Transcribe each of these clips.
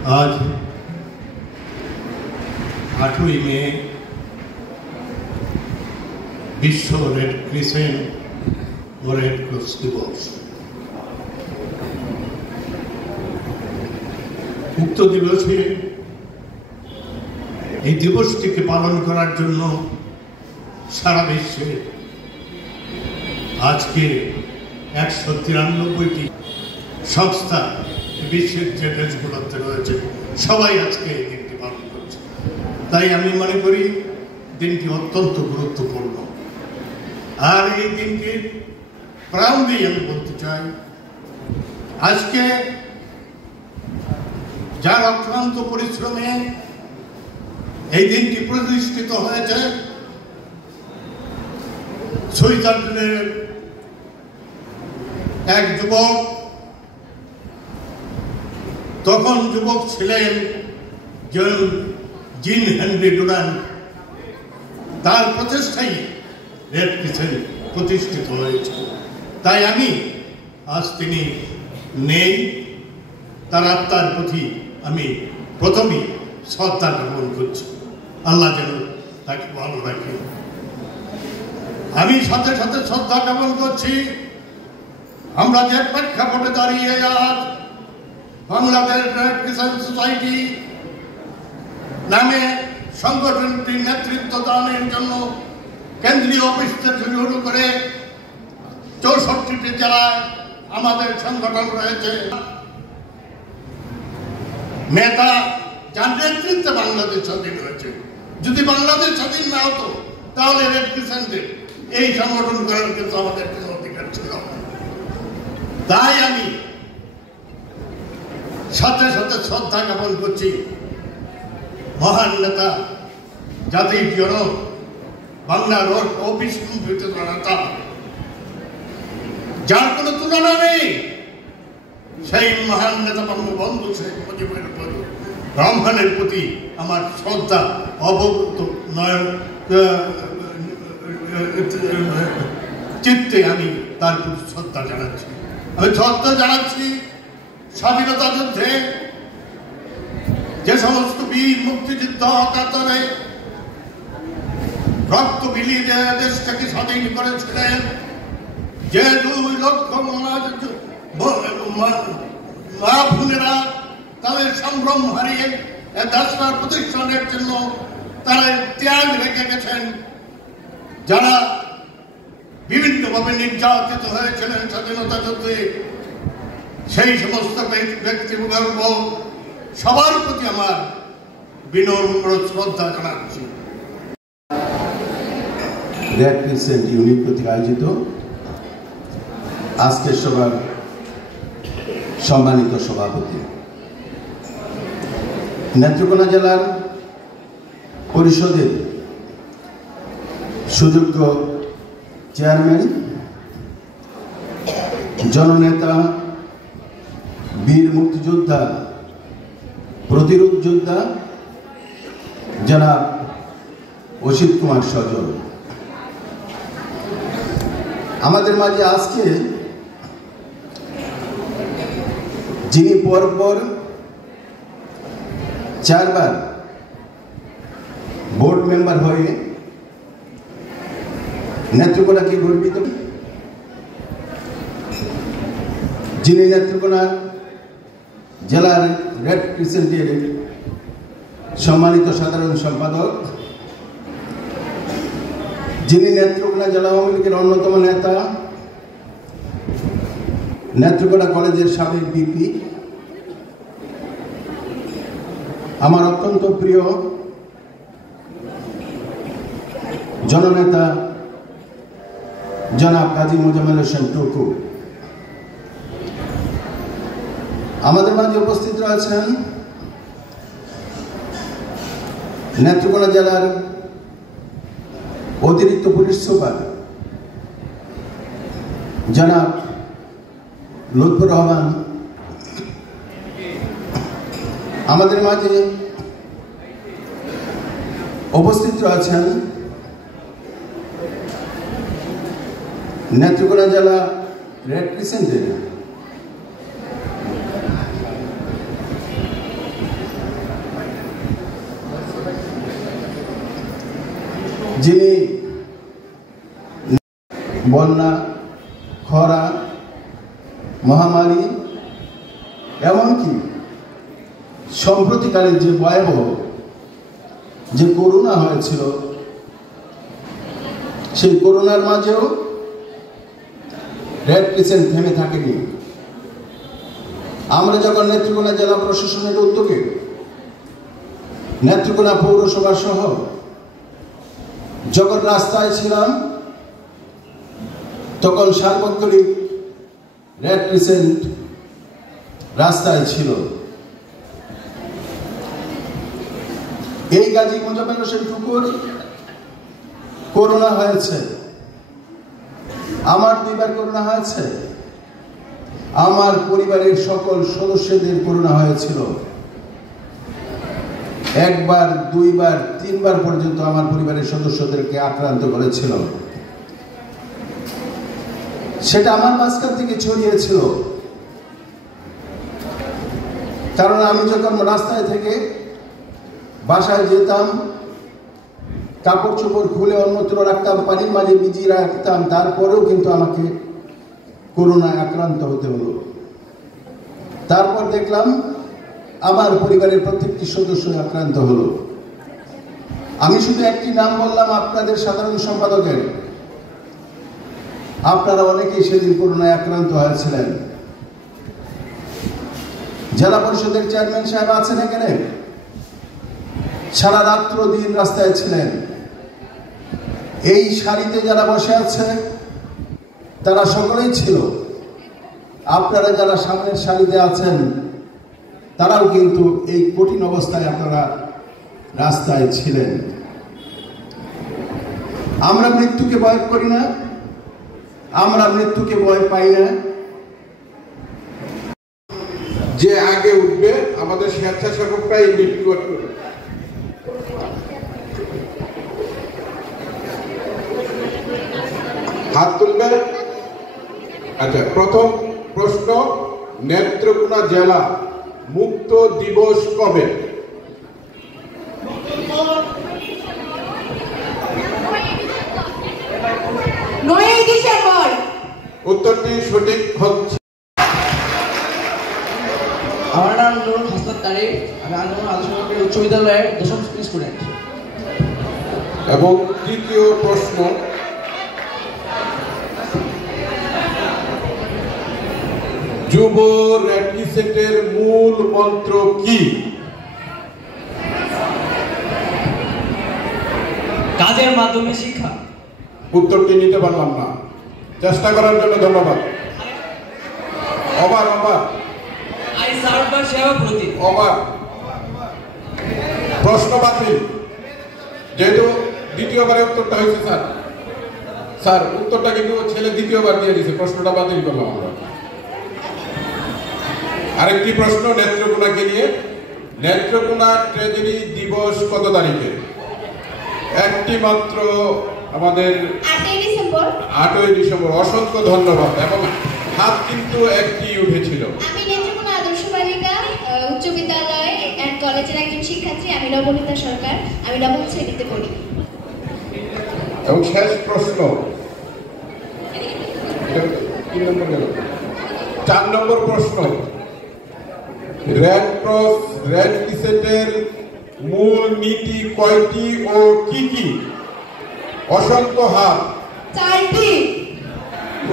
आज 8वीं मे विश्व रेड क्रिसेंट और रेड क्रॉस दिवस। उक्त दिवसे এই দিবসটিকে পালন করার জন্য সারা বিশ্বে আজকে 193টি সংস্থা বিশ্বের যে দেশগুলোতে রয়েছে সবাই আজকে এই দিনটি পালন করছে। তাই আমি মনে করি দিনটি অত্যন্ত গুরুত্বপূর্ণ। আর এই দিনটির প্রারম্ভেই আমি বলতে চাই, আজকে যার অক্লান্ত পরিশ্রমে এই দিনটি প্রতিষ্ঠিত হয়েছে, সুইজারল্যান্ডের এক যুবক, তখন যুবক ছিলেন জিন হেনরি ডুরান্ট, তার প্রচেষ্টাই রেড ক্রিসেন্ট প্রতিষ্ঠিত হয়েছে। তাই আমি আজ তিনি নেই, তার আত্মার প্রতি আমি প্রথমেই শ্রদ্ধা জ্ঞাপন করছি। আল্লাহ যেন তাকে ভালো রাখে। আমি সাথে সাথে শ্রদ্ধা জ্ঞাপন করছি আমরা যে প্রেক্ষাপটে দাঁড়িয়ে আজ বাংলাদেশ রেড ক্রিসেন্ট সোসাইটি নামে সংগঠনটি নেতৃত্ব দানের জন্য কেন্দ্রীয় অফিস থেকে শুরু করে 64টি জেলায় আমাদের সংগঠন রয়েছে। নেতা যার নেতৃত্বে বাংলাদেশ স্বাধীন হয়েছে। যদি বাংলাদেশ স্বাধীন না হতো তাহলে রেড ক্রিসেন্টের এই সংগঠন করার কিন্তু আমাদের কোনো অধিকার ছিল। তাই আমি সাথে সাথে শ্রদ্ধা জ্ঞাপন করছি মহান নেতা, জাতির জনক, বাংলার অবিস্মৃত নেতা, যার কোনো তুলনা নেই, সেই মহান নেতা বঙ্গবন্ধু শেখ মুজিবুর রহমানের প্রতি আমার শ্রদ্ধা অবগত নয়ন চিত্তে আমি তার প্রতি শ্রদ্ধা জানাচ্ছি। আমি শ্রদ্ধা জানাচ্ছি স্বাধীনতা যুদ্ধে যে সমস্ত বীর মুক্তিযুদ্ধ কাতরে রক্ত বিলিয়ে দেশটাকে স্বাধীন করেছিলেন, যে 2 লক্ষ মা বোনেরা তাদের সম্ভ্রম হারিয়ে দেশটার প্রতিষ্ঠানের জন্য তারা ত্যাগ রেখে গেছেন, যারা বিভিন্নভাবে নির্যাতিত হয়েছিলেন স্বাধীনতা যুদ্ধে, সেই সমস্ত ব্যক্তিবর্গ সবার প্রতি আমার বিনম্র শ্রদ্ধা জানাচ্ছি। রেড ক্রিসেন্ট ইউনিট কর্তৃক আয়োজিত আজকের সভার সম্মানিত সভাপতি, নেত্রকোনা জেলার পরিষদের সুযোগ্য চেয়ারম্যান, জননেতা, বীর মুক্তিযোদ্ধা, প্রতিরোধ যোদ্ধা জনাব অসিত কুমার সজল, আমাদের মাঝে আজকে যিনি পরপর 4 বার বোর্ড মেম্বার হয়ে নেত্রকোনাকে গর্বিত, যিনি নেত্রকোনা জেলার রেড ক্রিসেন্টের সম্মানিত সাধারণ সম্পাদক, যিনি নেত্রকোনা জেলা আওয়ামী লীগের অন্যতম নেতা, নেত্রকোনা কলেজের সাবেক ভিপি, আমার অত্যন্ত প্রিয় জননেতা জনাব কাজী মোজাম্মেল হোসেন টুকু, আমাদের মাঝে উপস্থিত রয়েছেন নেত্রকোনা জেলার অতিরিক্ত পুলিশ সুপার জনাব লুৎফর রহমান, আমাদের মাঝে উপস্থিত রয়েছেন নেত্রকোনা জেলা রেড ক্রিসেন্টের বন্যা, খরা, মহামারী, এমনকি সম্প্রতিকালে যে ভয়াবহ যে করোনা হয়েছিল, সেই করোনার মাঝেও রেড ক্রিসেন্ট থেমে থাকেনি। আমরা যখন নেত্রকোনা জেলা প্রশাসনের উদ্যোগে নেত্রকোনা পৌরসভা সহ যখন রাস্তায় ছিলাম, তখন সার্বক্ষণিক রেড ক্রিসেন্ট রাস্তায় ছিল। এই গাজী মোজাম্মেল হোসেন টুকুর করোনা হয়েছে, আমার 2বার করোনা হয়েছে, আমার পরিবারের সকল সদস্যদের করোনা হয়েছিল। 1বার, 2বার, 3বার পর্যন্ত আমার পরিবারের সদস্যদেরকে আক্রান্ত করেছিল। সেটা আমার মাঝখান থেকে ছড়িয়েছিল, কারণ আমি যখন রাস্তায় থেকে বাসায় যেতাম, কাপড় চোপড় খুলে অন্যত্র রাখতাম, পানির মাঝে ভিজিয়ে রাখতাম, তারপরেও কিন্তু আমাকে করোনায় আক্রান্ত হতে হলো। তারপর দেখলাম আমার পরিবারের প্রত্যেকটি সদস্য আক্রান্ত হলো। আমি শুধু একটি নাম বললাম আপনাদের সাধারণ সম্পাদকের, আপনারা অনেকেই সেদিন করোনায় আক্রান্ত হয়েছিলেন। জেলা পরিষদের চেয়ারম্যান সাহেব আছেন এখানে, সারা রাত্র দিন রাস্তায় ছিলেন। এই সারিতে যারা বসে আছে তারা সকলেই ছিল। আপনারা যারা সামনের সারিতে আছেন তারাও কিন্তু এই কঠিন অবস্থায় আপনারা রাস্তায় ছিলেন। আমরা মৃত্যুকে ভয় করি না, আমরা মৃত্যুকে ভয় পাই না। যে আগে উঠবে আমাদের স্বেচ্ছাসেবকরাই মৃত্যু করবে। হাত তুলবে। আচ্ছা, প্রথম প্রশ্ন, নেত্রকোনা জেলা মুক্ত দিবস কবে? উত্তরটি সঠিক হচ্ছে। আমার নাম নুরুল হাসান তারিফ, আমি আন্দোলন আদর্শ সরকারি উচ্চ বিদ্যালয়ের 10ম শ্রেণীর স্টুডেন্ট। এবং তৃতীয় প্রশ্ন, যুব রেড ক্রিসেন্টের মূল মন্ত্র কি? কাজের মাধ্যমে শিক্ষা। উত্তরটি নিতে পারলাম না, চেষ্টা করার জন্য ধন্যবাদ। অবার অবার আই সার্ভ বা সেবা প্রতি। অবার প্রশ্ন বাতিল। যেহেতু দ্বিতীয়বারের উত্তরটা হয়েছে স্যার, স্যার উত্তরটা কিন্তু ছেলে দ্বিতীয়বার দিয়ে দিয়েছে, প্রশ্নটা বাতিল করলাম আমরা। আরেকটি প্রশ্ন নেত্রকোনাকে নিয়ে, নেত্রকোনা ট্রেজেডি দিবস কত তারিখে? একটি মাত্র আমাদের 8ই ডিসেম্বর। অসংখ্য ধন্যবাদ। এবং হাত কিন্তু একটি উঠেছিল। আমি নেত্রকোনা আদর্শ বালিকা উচ্চ বিদ্যালয় এন্ড কলেজের একজন শিক্ষার্থী। আমি নবনীতা সরকার, আমি 9ম শ্রেণীতে পড়ি। এবং শেষ প্রশ্ন, 4 নম্বর প্রশ্ন, রেড ক্রস রেড ক্রিসেন্টের মূল নীতি কয়টি ও কি কি? অসংখ্য হাত। 4টি।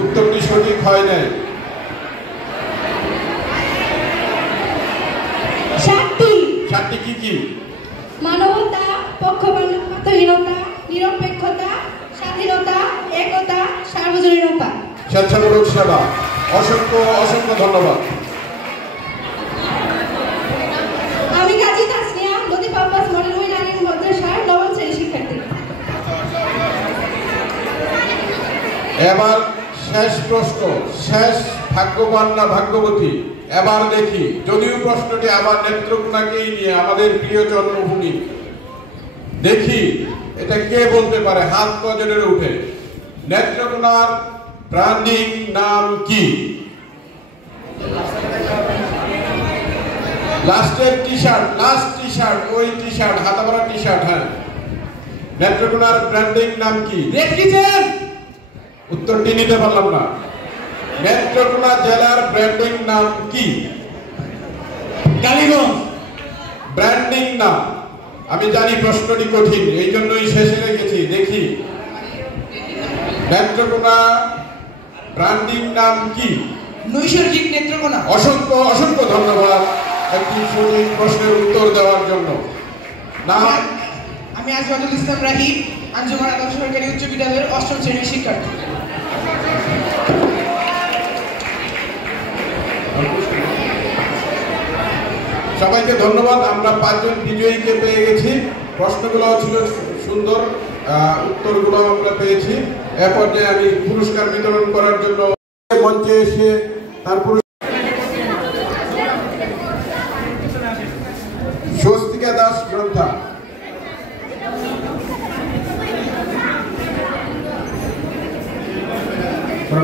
উত্তরটি সঠিক হয় নাই। 7টি। 7টি কি কি? মানবতা, পক্ষপাতহীনতা, নিরপেক্ষতা, স্বাধীনতা, একতা, সার্বজনীনতা। স্বেচ্ছামূলক সেবা। অসংখ্য অসংখ্য ধন্যবাদ। আমি কাজী তাসনিয়া, নদী পাম্পাস মডেল উইন আলিম মাদ্রাসার 9ম শ্রেণীর শিক্ষার্থী। এবার শেষ প্রশ্ন, শেষ ভাগ্যবান না ভাগ্যবতী? এবার দেখি, যদিও প্রশ্নটি আবার নেত্রকোনাকেই নিয়ে, আমাদের প্রিয় জন্মভূমি। দেখি এটা কে বলতে পারে, হাত কজনের উঠে। নেত্রকোনার ব্র্যান্ডিং নাম কি? লাস্টের T shirt, last T shirt, ওই টি শার্ট, হাতা ভরা টি শার্ট। হ্যাঁ, নেত্রকোনার ব্র্যান্ডিং নাম কি? Red kitchen. উত্তরটি নিতে পারলাম না। নেত্রকোনা জেলার ব্র্যান্ডিং নাম কি? কালীগঞ্জ। ব্র্যান্ডিং নাম। আমি জানি প্রশ্নটি কঠিন, এই জন্যই শেষে রেখেছি। দেখি নেত্রকোনা ব্র্যান্ডিং নাম কি? নৈসর্গিক নেত্রকোনা। অসংখ্য অসংখ্য ধন্যবাদ একটি সঠিক প্রশ্নের উত্তর দেওয়ার জন্য। নাম? আমি আজিজুল ইসলাম রাহি, আঞ্জুমান আদর্শ সরকারি উচ্চ বিদ্যালয়ের 8ম শ্রেণীর শিক্ষার্থী। সবাইকে ধন্যবাদ। আমরা 5 জন বিজয়ীকে পেয়ে গেছি। প্রশ্নগুলো ছিল সুন্দর, উত্তরগুলো আমরা পেয়েছি। এ পর্যায়ে আমি পুরস্কার বিতরণ করার জন্য মঞ্চে এসে তারপর স্বস্তিকা দাস গ্রন্থা।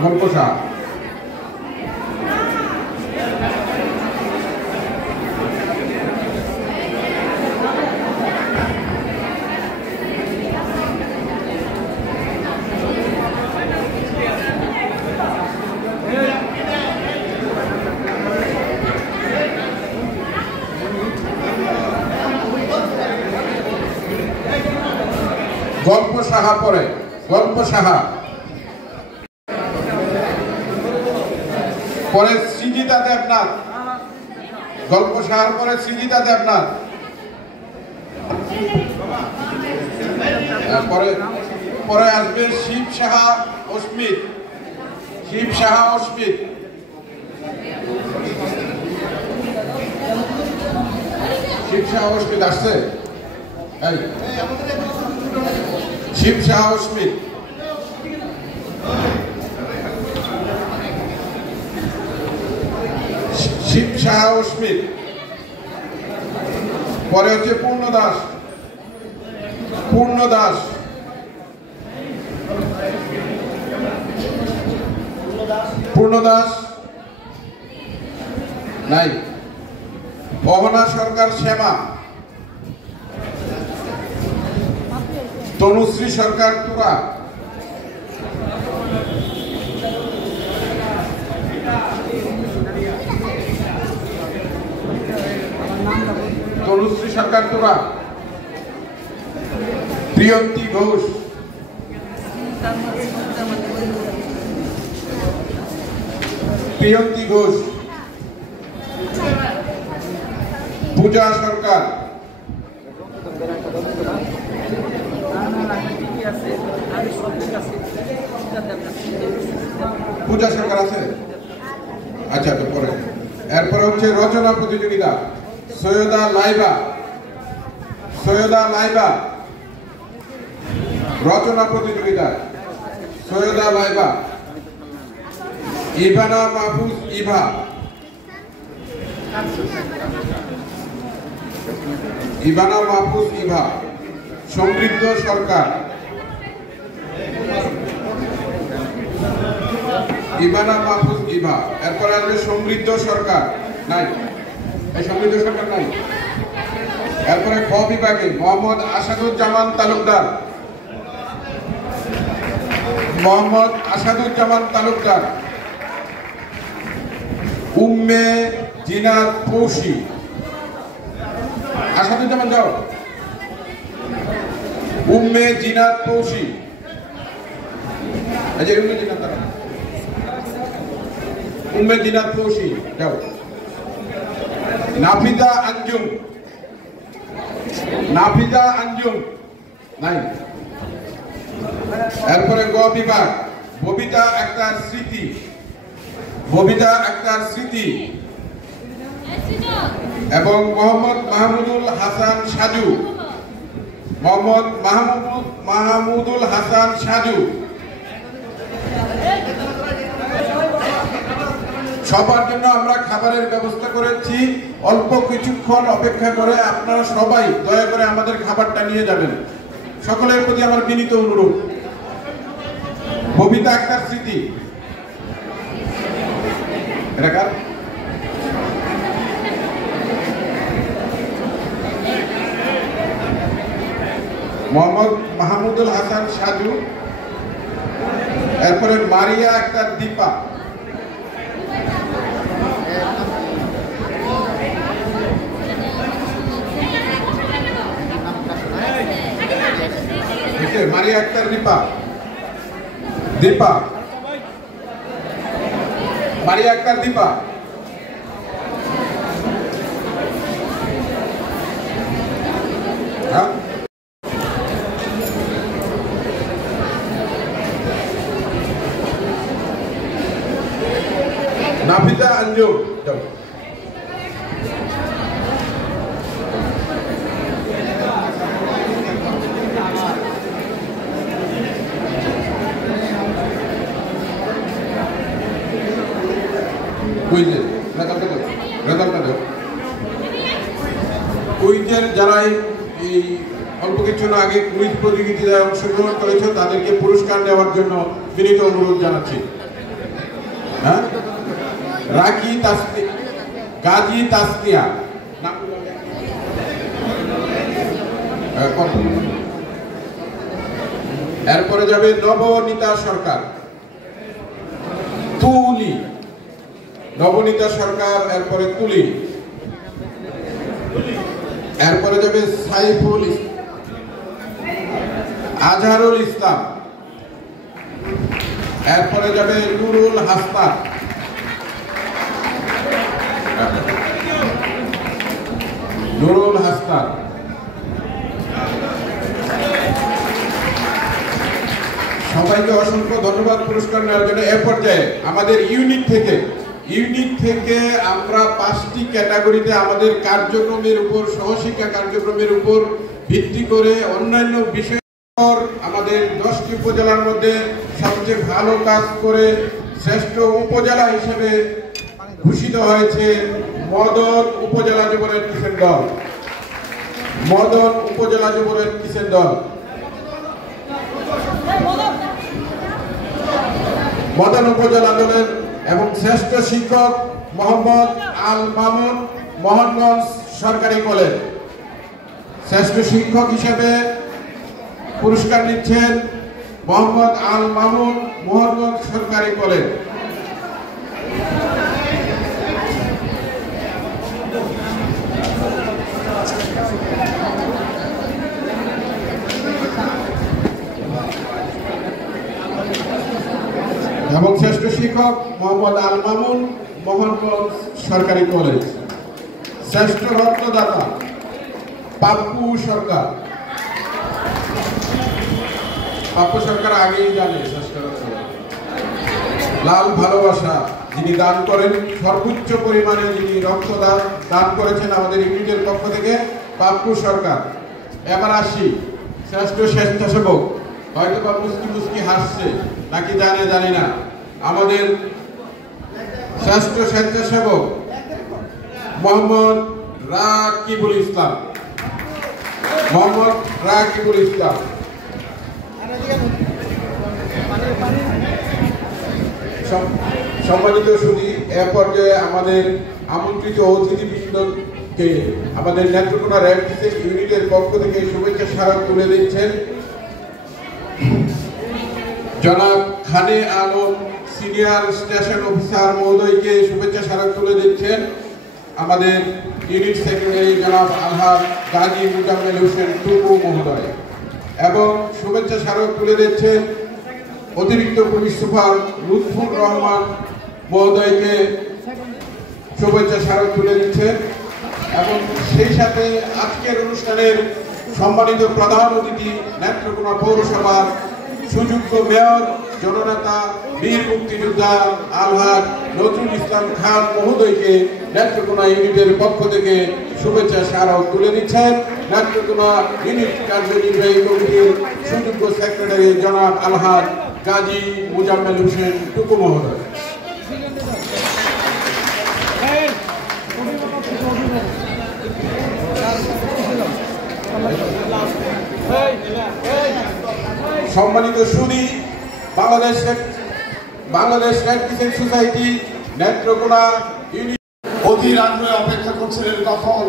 গল্প শাহ। গল্প সাহা পরে গল্প সাহা, পরে সৃজিতা দেবনাথ। গল্প সাহার পরে সৃজিতা দেবনাথ। পরে পরে আসবে শিব সাহা অস্মিত। শিব সাহা অস্মিত। শিব সাহা অস্মিত আসছে? শিব সাহা অস্মিত। শিব সাহা অস্মিত। পরে হচ্ছে পূর্ণ দাস। পূর্ণ দাস। পূর্ণ দাস নাই। অহনা সরকার শ্যামা। তনুশ্রী সরকার তুরা। তনুশ্রী সরকার তুরা। প্রিয়ন্তী ঘোষ। প্রিয়ন্তী ঘোষ। পূজা সরকার। পূজা সরকার আছে? আচ্ছা, পরে এরপরে হচ্ছে রচনা প্রতিযোগিতা। সৈয়দা লাইবা। সৈয়দা লাইবা। রচনা প্রতিযোগিতা সৈয়দা লাইবা। ইভানা মাহফুজ ইভা। ইভানা মাহফুজ ইভা। সমৃদ্ধ সরকার। ইভানা মাহফুজ ইভা। এরপর আসবে সমৃদ্ধ সরকার। নাই, এই সমৃদ্ধ সরকার নাই। এরপরে খ বিভাগে মোহাম্মদ আসাদুজ্জামান তালুকদার। মোহাম্মদ আসাদুজ্জামান তালুকদার। উম্মে জিনাত পৌশি। আসাদুজ্জামান যাও। উম্মে জিনাত পৌশি। এই যে উম্মে জিনাত, উম্মে জিনাত পৌশি যাও। নাফিজা আঞ্জুম। নাফিজা আঞ্জুম নাই। এরপরে গ বিভাগ ববিতা আক্তার স্মৃতি। ববিতা আক্তার স্মৃতি এবং মোহাম্মদ মাহমুদুল হাসান সাজু। মোহাম্মদ মাহমুদুল হাসান সাজু। সবার জন্য আমরা খাবারের ব্যবস্থা করেছি। অল্প কিছুক্ষণ অপেক্ষা করে আপনারা সবাই দয়া করে আমাদের খাবারটা নিয়ে যাবেন। সকলের প্রতি আমার বিনীত অনুরোধ। ববিতা আক্তার স্মৃতি। এটা কার? মোহাম্মদ মাহমুদুল হাসান সাজু এরপরে মারিয়া আক্তার দীপা, মারিয়া আক্তার দীপা, দীপা মারিয়া আক্তার দীপা, নাফিজা আঞ্জুম, কুইজের যারা এই অল্প কিছু আগে কুইজ প্রতিযোগিতায় অংশগ্রহণ করেছে তাদেরকে পুরস্কার দেওয়ার জন্য বিনীত অনুরোধ জানাচ্ছি। হ্যাঁ, গাজী তাসনিয়া, এরপরে যাবে নবনীতা সরকার, তুলি, নবনীতা সরকার, এরপরে তুলি, এরপরে যাবে সাইফুল আজহারুল ইসলাম, এরপরে যাবে নুরুল হাসনাত, নুরুল হাসনাত, সবাইকে অসংখ্য ধন্যবাদ পুরস্কার নেওয়ার জন্য। এ পর্যায়ে আমাদের ইউনিট থেকে আমরা 5টি ক্যাটাগরিতে আমাদের কার্যক্রমের উপর, সহশিক্ষা কার্যক্রমের উপর ভিত্তি করে অন্যান্য বিষয় আমাদের 10টি উপজেলার মধ্যে সবচেয়ে ভালো কাজ করে শ্রেষ্ঠ উপজেলা হিসেবে ঘোষিত হয়েছে মদন উপজেলা যুব রেড ক্রিসেন্ট দল। মদন উপজেলা যুব রেড ক্রিসেন্ট দল, মদন উপজেলা দলের এবং শ্রেষ্ঠ শিক্ষক মোহাম্মদ আল মামুন, মোহনগঞ্জ সরকারি কলেজ। শ্রেষ্ঠ শিক্ষক হিসেবে পুরস্কার নিচ্ছেন মোহাম্মদ আল মামুন, মোহনগঞ্জ সরকারি কলেজ। এবং শ্রেষ্ঠ শিক্ষক মোহাম্মদ আল মামুন, মোহনগঞ্জ সরকারি কলেজ। শ্রেষ্ঠ রত্নদাতা পাপ্পু সরকার, পাপ্পু সরকার আগেই জানে শ্রেষ্ঠ রত্নদাতা। লাল ভালোবাসা, যিনি দান করেন সর্বোচ্চ পরিমাণে, যিনি রক্তদান দান করেছেন আমাদের ইউনিটের পক্ষ থেকে, পাপ্পু সরকার। এবার আসি শ্রেষ্ঠ স্বেচ্ছাসেবক, হয়তো বা মুস্কি হাসছে নাকি জানি না, আমাদের শ্রেষ্ঠ স্বেচ্ছাসেবক মোহাম্মদ রাকিবুল ইসলাম, মোহাম্মদ রাকিবুল ইসলাম। সম্মানিত সুধী, এ পর্যায়ে আমাদের আমন্ত্রিত অতিথিবৃন্দকে আমাদের নেত্রকোনা রেড ক্রিসেন্ট ইউনিটের পক্ষ থেকে শুভেচ্ছা স্মারক তুলে দিচ্ছেন জনাব খানে আলম সিনিয়র স্টেশন অফিসার মহোদয়কে শুভেচ্ছা স্মারক তুলে দিচ্ছেন আমাদের ইউনিট সেক্রেটারি জনাব আলহাজ গাজী মুজাম্মেল হোসেন টুকু মহোদয়, এবং শুভেচ্ছা স্মারক তুলে দিচ্ছেন অতিরিক্ত পুলিশ সুপার লুৎফুর রহমান মহোদয়কে শুভেচ্ছা স্মারক তুলে দিচ্ছেন। এবং সেই সাথে আজকের অনুষ্ঠানের সম্মানিত প্রধান অতিথি নেত্রকোনা পৌরসভার সুযোগ্য মেয়র জননেতা বীর মুক্তিযোদ্ধা আলহাজ নজরুল ইসলাম খান মহোদয়কে নেত্রকোনা ইউনিটের পক্ষ থেকে শুভেচ্ছা স্মারক তুলে দিচ্ছেন নেত্রকোনা ইউনিট কার্যনির্বাহী কমিটির সুযোগ্য সেক্রেটারি জনাব আলহাজ গাজী মুজাম্মেল হোসেন টুকু মহোদয়। সম্মানিত সুধী, Bangladesh red crescent society Netrokona unit অধীর আগ্রহে অপেক্ষা করছিলেন কখন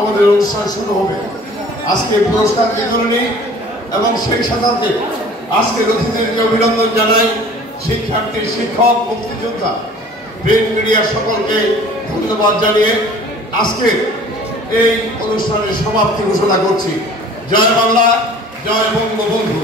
আমাদের অনুষ্ঠান শুরু হবে। আজকে পুরস্কার বিতরণী এবং সেই সাথে আজকের অতিথিদেরকে অভিনন্দন জানাই। শিক্ষার্থী, শিক্ষক, মুক্তিযোদ্ধা, প্রিন্ট মিডিয়া সকলকে ধন্যবাদ জানিয়ে আজকের এই অনুষ্ঠানের সমাপ্তি ঘোষণা করছি। জয় বাংলা, জয় বঙ্গবন্ধু।